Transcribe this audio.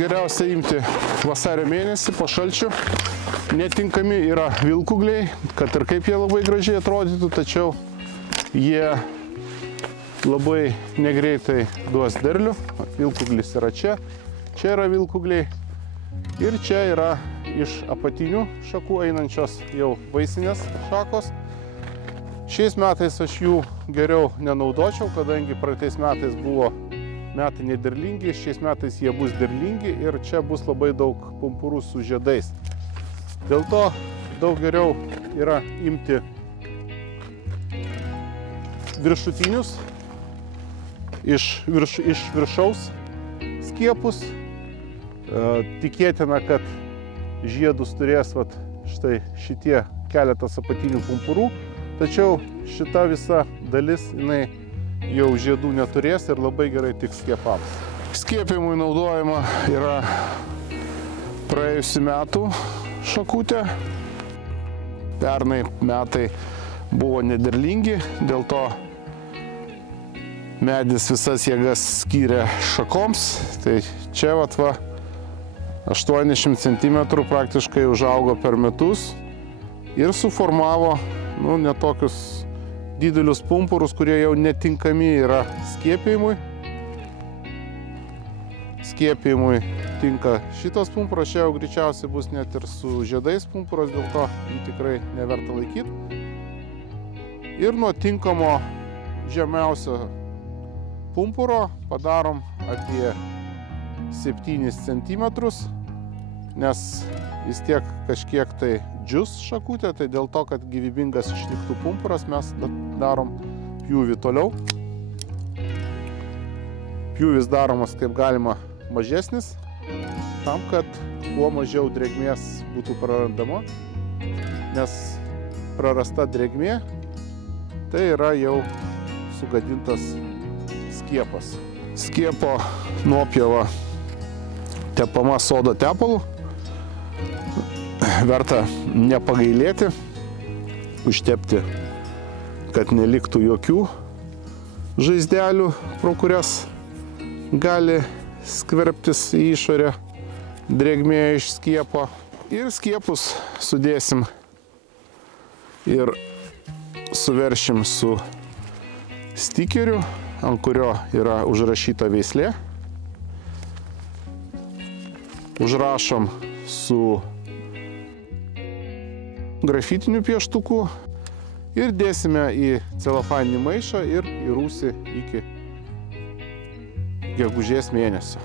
geriausia imti vasario mėnesį po šalčių. Netinkami yra vilkūgliai, kad ir kaip jie labai gražiai atrodytų, tačiau jie labai negreitai duos derlių. Vilkūglis yra čia, čia yra vilkūgliai ir čia yra iš apatinių šakų einančios jau vaisinės šakos. Šiais metais aš jų geriau nenaudočiau, kadangi praeitais metais buvo metai nederlingi, šiais metais jie bus derlingi ir čia bus labai daug pumpurų su žiedais. Dėl to daug geriau yra imti viršutinius iš viršaus skiepus. Tikėtina, kad žiedus turės štai šitie keletas apatinių pumpurų, tačiau šita visa dalis jinai jau žiedų neturės ir labai gerai tiks skiepams. Skiepimui naudojama yra praėjusių metų šakutė. Pernai metai buvo nederlingi, dėl to medis visas jėgas skyrė šakoms. Tai čia 80 cm praktiškai užaugo per metus ir suformavo netokius didelius pumpurus, kurie jau netinkami yra skiepijimui. Skiepijimui tinka šitas pumpuras, čia jau greičiausiai bus net ir su žiedais pumpuras, dėl to jį tikrai neverta laikyti. Ir nuo tinkamo žemiausio pumpuro padarom apie 7 cm, nes vis tiek kažkiek tai džius šakutė, tai dėl to, kad gyvybingas išliktų pumpuras, mes darom pjūvį toliau. Pjūvis daromas kaip galima mažesnis, tam, kad kuo mažiau drėgmės būtų prarandama, nes prarasta drėgmė tai yra jau sugadintas skiepas. Skiepo nuopjova tepama sodo tepalu. Verta nepagailėti, užtepti, kad neliktų jokių žaizdelių, pro kurias gali skverbtis į išorę drėgmė iš skiepo. Ir skiepus sudėsim ir suveršim su stikeriu, ant kurio yra užrašyta veislė. Užrašom su grafitiniu pieštuku ir dėsime į celofaninį maišą ir į rūsį iki gegužės mėnesio.